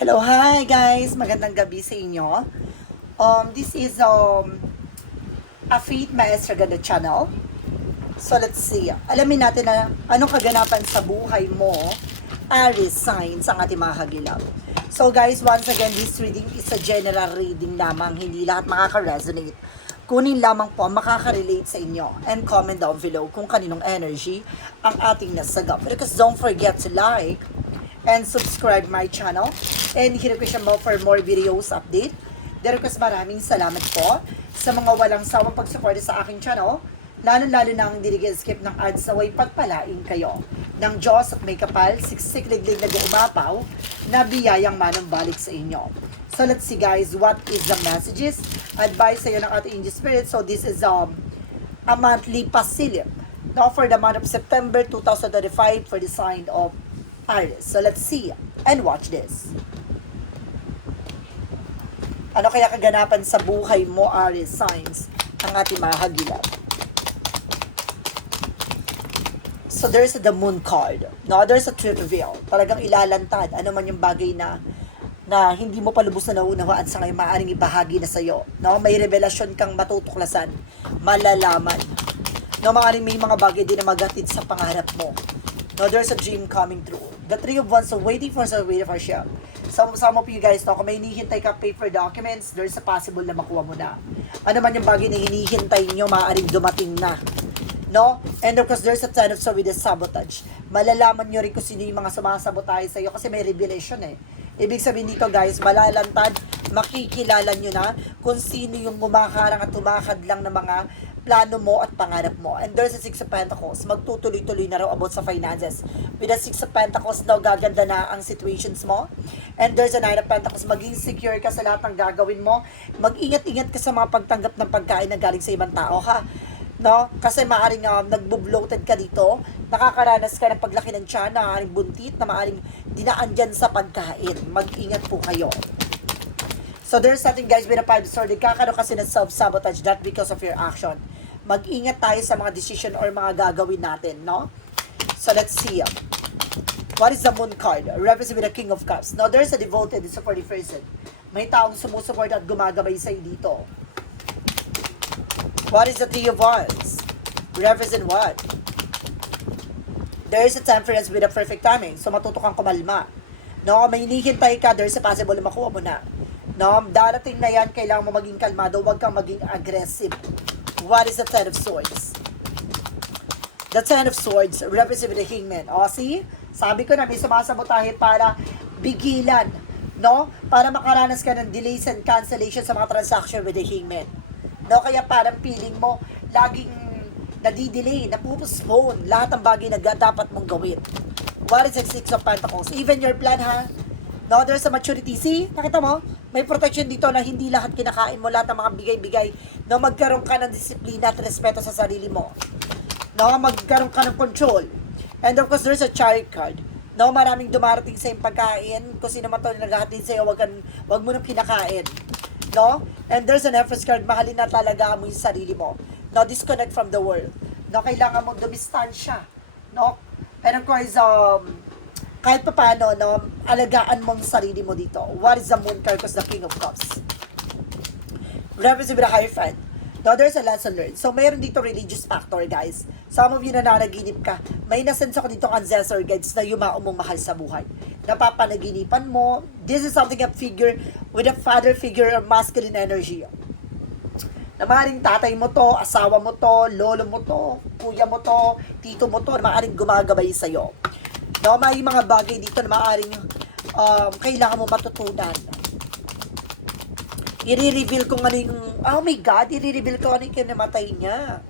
Hello, hi guys! Magandang gabi sa inyo. This is a Faith Maestra Ganda channel. So let's see. Alamin natin na anong kaganapan sa buhay mo, Aries signs ang ating mga hagilap. So guys, once again, this reading is a general reading lamang. Hindi lahat makaka-resonate. Kunin lamang po ang makaka-relate sa inyo and comment down below kung kaninong energy ang ating nasagap. Because don't forget to like and subscribe my channel and hit the question bell for more videos update. Derek, maraming salamat po sa mga walang sawang pagsuporta sa aking channel, lalo-lalo na ang skip ng ads na way pagpalain kayo ng Diyos at may kapal, siksik-liglig na umapaw na biyayang manumbalik sa inyo. So let's see guys, what is the messages? Advice sa'yo ng ating Angel Spirit. So this is a monthly pasilip now for the month of September 2025 for the sign of Aries. So let's see and watch this. Ano kaya kaganapan sa buhay mo, Aries signs, ang ating mga hagilap? So there's the moon card. No, there's a truth reveal. Talagang ilalantad. Ano man yung bagay na hindi mo pa lubos na naunawaan sa ngayon, maaaring ibahagi na sa'yo. No, may revelasyon kang matutuklasan, malalaman. No, maaaring may mga bagay din na magatid sa pangarap mo. No, there's a dream coming true. The Three of Wands are waiting for ship. Some of you guys, no, kung may hinihintay ka paper documents, there's a possible na makuha mo na. Ano man yung bagay na hinihintay nyo, maaaring dumating na. No? And of course, there's a ton of with the sabotage. Malalaman nyo rin kung sino yung mga sumasabotahe sa'yo kasi may revelation eh. Ibig sabihin dito guys, malalantad, makikilala nyo na kung sino yung bumakarang at tumakad lang ng mga plano mo at pangarap mo. And there's a Six of Pentacles. Magtutuloy-tuloy na raw about sa finances. With the Six of Pentacles, daw gaganda na ang situations mo. And there's a Nine of Pentacles. Maging secure ka sa lahat ng gagawin mo. Mag-ingat-ingat ka sa mga pagtanggap ng pagkain na galing sa ibang tao, ha? No? Kasi maaaring nagbo-bloated ka dito, nakakaranas ka ng paglaki ng tiyan, maaaring buntit, na maaaring dinaan dyan sa pagkain. Mag-ingat po kayo. So there's something guys with a Five of Swords, kakaroon kasi ng self-sabotage, that because of your action. Mag-ingat tayo sa mga decision or mga gagawin natin, no? So let's see. What is the Moon card? Represent with the King of Cups. Now there's a devoted, it's a 40 person. May taong sumusuport at gumagabay sa'yo dito. What is the Three of Wands? Represent what? There is a temperance with a perfect timing. So matuto kang kumalma. No, may hinihintay ka, there is a possible na makuha mo na. No, darating na yan, kailangan mo maging kalmado, huwag kang maging aggressive. What is the Ten of Swords? The Ten of Swords represent with the Hangman. O, see? Sabi ko na may sumasabotahe para bigilan, no? Para makaranas ka ng delays and cancellation sa mga transaction with the Hangman. No, kaya parang feeling mo laging nadidelay, napupostpone lahat ng bagay na dapat mong gawin. What is the Six of Pentacles? Even your plan, ha? No, there's a maturity. See, nakita mo? May protection dito na hindi lahat kinakain mo, lahat ng mga bigay-bigay. No, magkaroon ka ng disiplina at respeto sa sarili mo. No, magkaroon ka ng control. And of course, there's a Chariot card. No, maraming dumarating sa yung pagkain. Kung sino man ito naghahatid sa'yo, wag mo nang kinakain. No? And there's an Empress card, mahalin na talaga mo yung sarili mo. No, disconnect from the world. No, kailangan mo dumistansya. No? And of course, kahit pa paano, no, alagaan mo ang sarili mo dito. What is the Moon card? Because the King of Cups. Represent with a Hierophant. No, there's a lesson learned. So, mayroon dito religious factor, guys. Some of you na nanaginip ka, may nasense ako dito ancestor guides na yumao mong mahal sa buhay. Napapanaginipan mo. This is something a figure with a father figure or masculine energy. Na maaaring tatay mo to, asawa mo to, lolo mo to, kuya mo to, tito mo to, na maaaring gumagabay sa'yo. No, may mga bagay dito na maaaring kailangan mo matutunan. I-reveal kung ano yung, oh my God, i-reveal ko ano yung kinamatay niya.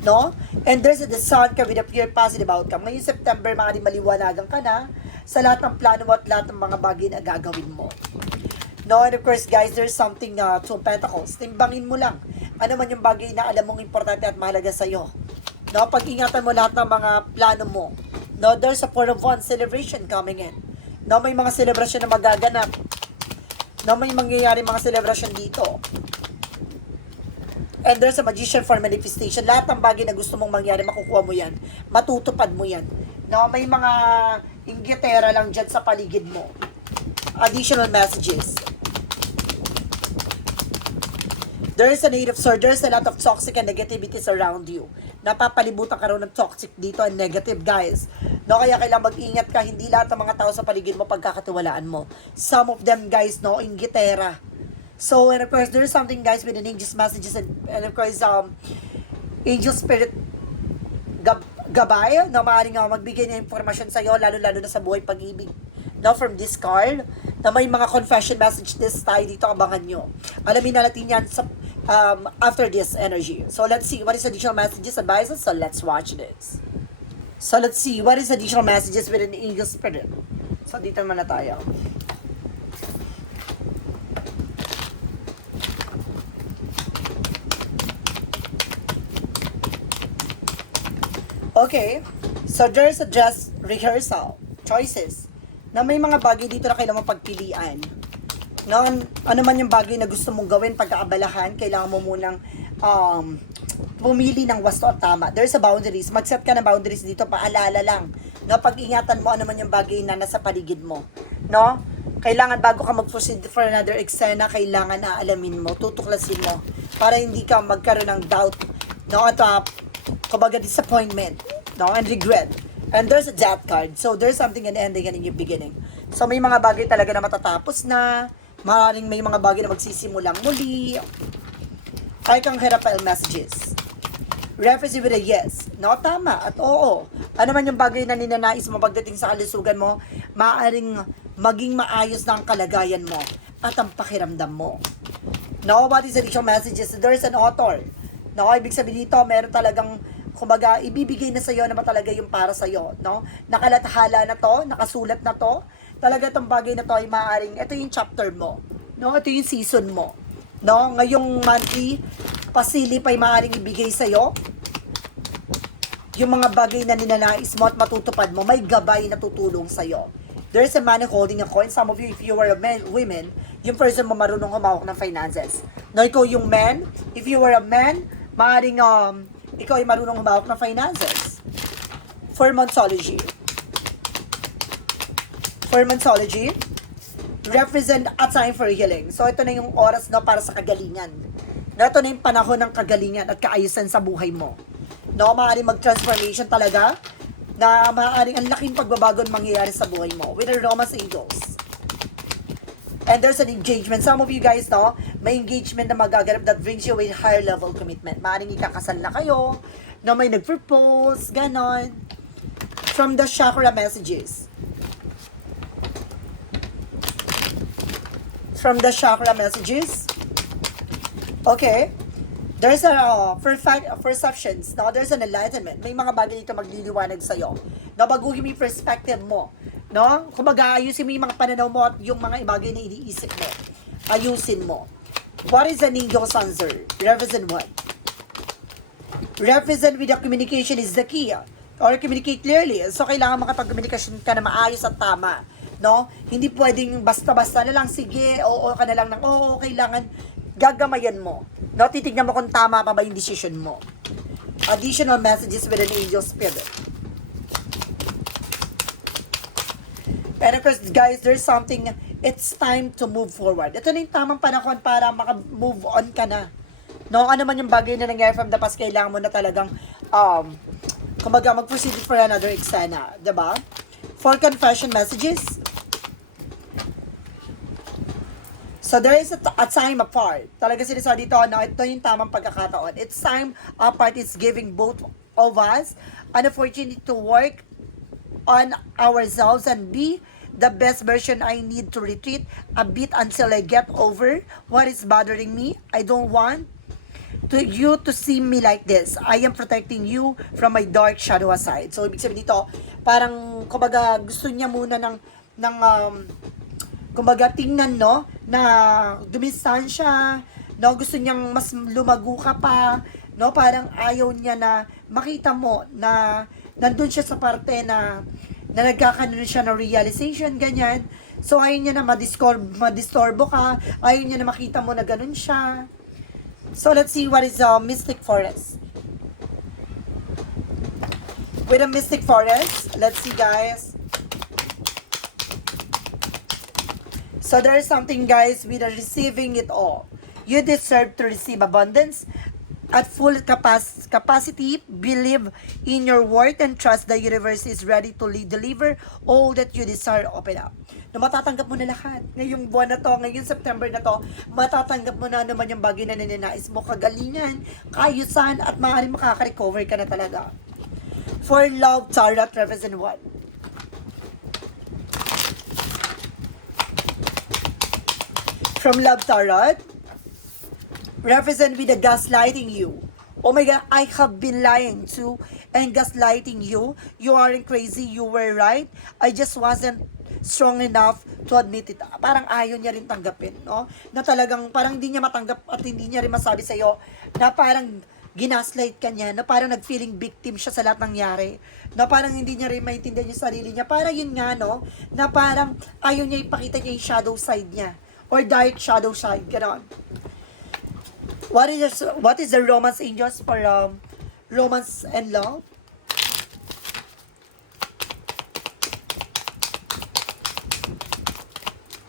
No? And there's the Sun ka with a pure positive outcome. Ngayong September, maaaring maliwanagan ka na sa lahat ng plano mo at lahat ng mga bagay na gagawin mo. No, and of course, guys, there's something Two Pentacles. Timbangin mo lang. Ano man yung bagay na alam mong importante at mahalaga sa'yo. No, pag-ingatan mo lahat ng mga plano mo. No, there's a Four of Wands celebration coming in. No, may mga celebration na magaganap. No, may mangyayari mga celebration dito. And there's a Magician for manifestation. Lahat ng bagay na gusto mong mangyari, makukuha mo yan. Matutupad mo yan. No, may mga inggitera lang dyan sa paligid mo. Additional messages. There is a need of, sir, there's a lot of toxic and negativities around you. Napapalibutan ka rin ng toxic dito and negative, guys. No, kaya kailangan mag-ingat ka. Hindi lahat ng mga tao sa paligid mo pagkakatiwalaan mo. Some of them, guys, no, inggitera. So, and of course, there is something, guys, with an angel's messages and of course, angel spirit gabay na maaaring magbigay ng informasyon sa'yo, lalo-lalo na sa buhay pag-ibig. No, from this card, na may mga confession message this tayo dito, abangan nyo. Alamin na natin yan sa, after this energy. So, let's see what is additional messages, advices. So, let's watch this. So, let's see what is additional messages with an angel spirit. So, dito naman na tayo. Okay, so there's a dress rehearsal, choices, na may mga bagay dito na kailangan pagpilian. No, ano man yung bagay na gusto mong gawin, pagkaabalahan, kailangan mo munang pumili ng wasto at tama. There's a boundaries, mag-set ka ng boundaries dito, paalala lang. No, pag-ingatan mo ano man yung bagay na nasa paligid mo. No, kailangan bago ka mag-proceed for another eksena, kailangan na alamin mo, tutuklasin mo, para hindi ka magkaroon ng doubt. No, at kumbaga disappointment, no, and regret. And there's a death card. So there's something in ending and in your beginning. So may mga bagay talaga na matatapos na, maaaring may mga bagay na magsisimulang muli. Ay kang Hierophant messages. Reference with a yes. No, tama at oo. Ano man yung bagay na ninanais mo pagdating sa kalusugan mo, maaaring maging maayos na ang kalagayan mo at ang pakiramdam mo. No, what is additional messages? There's an author. No, ibig sabihin dito, meron talagang, kumbaga, ibibigay na sa'yo na ba talaga yung para sa'yo, no? Nakalathala na to, nakasulat na to, talaga itong bagay na to ay maaaring, ito yung chapter mo, no? Ito yung season mo, no? Ngayong monthly, pasilip ay maaaring ibigay sa'yo, yung mga bagay na ninanais mo at matutupad mo, may gabay na tutulong sa'yo. There's a man holding a coin. Some of you, if you were a man, women, yung person mo marunong humawak ng finances. No, ikaw yung man, if you were a man, maaaring ikaw ay marunong humawak ng finances. For Monsology. For Monsology, represent a time for healing. So ito na yung oras na para sa kagalingan. Na ito na yung panahon ng kagalingan at kaayusan sa buhay mo. No, maaaring mag-transformation talaga, na maaaring ang laking pagbabago mangyayari sa buhay mo with the Romance Angels. And there's an engagement. Some of you guys, no, may engagement na magaganap that brings you with higher level commitment. Maaaring ikakasal na kayo, no, may nag-propose, ganon. From the chakra messages. From the chakra messages. Okay. There's a perceptions. Now, there's an enlightenment. May mga bagay dito magliliwanag sa'yo. Nabaguhin mo yung perspective mo. No? Kumbaga, ayusin mo yung mga pananaw mo at yung mga bagay na iniisip mo. Ayusin mo. What is an angel's answer? Represent what? Represent with the communication is the key. Or communicate clearly. So, kailangan makapag-communication ka na maayos at tama. No? Hindi pwedeng basta-basta na lang, sige, oo ka na lang ng oo, kailangan gagamayan mo. No, titignan mo kung tama pa ba yung decision mo. Additional messages with an angel spirit. And of course, guys, there's something, it's time to move forward. Ito na yung tamang panahon para maka-move on ka na. No, ano man yung bagay na nangyari from the past, kailangan mo na talagang, kumbaga, mag-proceed for another eksena. Diba? For confession messages, so there is a time apart. Talaga sinasabi dito, no, ito yung tamang pagkakataon. It's time apart is giving both of us an opportunity to work on ourselves and be the best version. I need to retreat a bit until I get over what is bothering me. I don't want you to see me like this. I am protecting you from my dark shadow aside. So, ibig sabihin dito, parang, kumbaga, gusto niya muna ng kumbaga, tingnan, no, na dumistansya, no, gusto niyang mas lumago ka pa, no, parang ayaw niya na makita mo na nandun siya sa parte na nagkakaroon siya ng realization, ganyan. So, ayaw niya na madistorbo ka, ayaw niya na makita mo na ganun siya. So, let's see what is Mystic Forest. With a Mystic Forest, let's see, guys. So there is something, guys, with the receiving it all. You deserve to receive abundance at full capacity. Believe in your worth and trust the universe is ready to deliver all that you desire. Open up. Na matatanggap mo na lahat. Ngayong buwan na to, ngayong September na to, matatanggap mo na naman yung bagay na ninanais mo, kagalingan, kaayusan, at maaaring makaka-recover ka na talaga. For love, Tarot represent what? From Love Tarot, represent with the gaslighting you. Oh my God, I have been lying to and gaslighting you. You aren't crazy, you were right. I just wasn't strong enough to admit it. Parang ayaw niya rin tanggapin, no? Na talagang parang hindi niya matanggap at hindi niya rin masabi sa'yo na parang ginaslight ka niya, na parang nag-feeling victim siya sa lahat nangyari, na parang hindi niya rin maintindihan yung sarili niya. Para yun nga, no? Na parang ayaw niya ipakita niya yung shadow side niya or dark shadow side, gano'n. What is the romance angels for romance and love?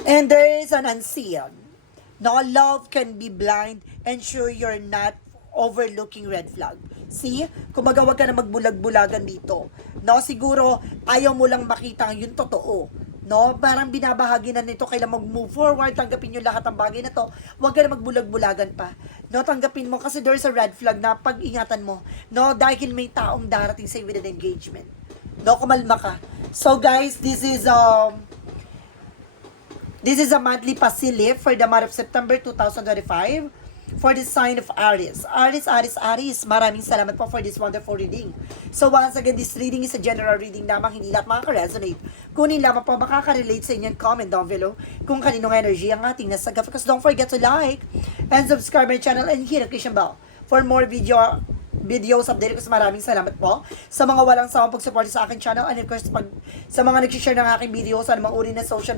And there is an unseen. No, love can be blind and sure you're not overlooking red flag. See? Kumaga wag ka na magbulag-bulagan dito. No, siguro ayaw mo lang makita yung totoo. No, parang binabahagi na nito, kailangan mag-move forward, tanggapin nyo lahat ng bagay na to, huwag ka na magbulag-bulagan pa. No, tanggapin mo kasi there's a red flag na pag-ingatan mo. No, dahil may taong darating sa with an engagement. No, kumalma ka. So guys, this is a monthly pasilip for the month of September 2025 for the sign of Aries. Aries, maraming salamat po for this wonderful reading. So once again, this reading is a general reading lamang, hindi lahat makaka-resonate. Kunin lamang po makaka-relate sa inyo, comment down below kung kaninong energy ang ating nasaga. Because don't forget to like and subscribe my channel and hit the notification bell for more videos update ko. Maraming salamat po sa mga walang sawang pag-support sa aking channel, and of course sa mga nag-share ng aking video sa anumang uri na social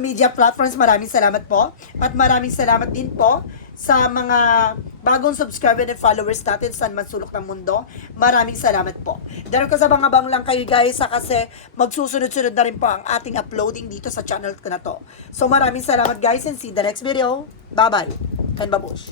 media platforms. Maraming salamat po, at maraming salamat din po sa mga bagong subscriber and followers natin saan man sulok ng mundo. Maraming salamat po. Dahil ko sa mga bang lang kayo guys, kasi magsusunod-sunod na rin po ang ating uploading dito sa channel ko na to. So maraming salamat guys, and see the next video. Bye bye and babush.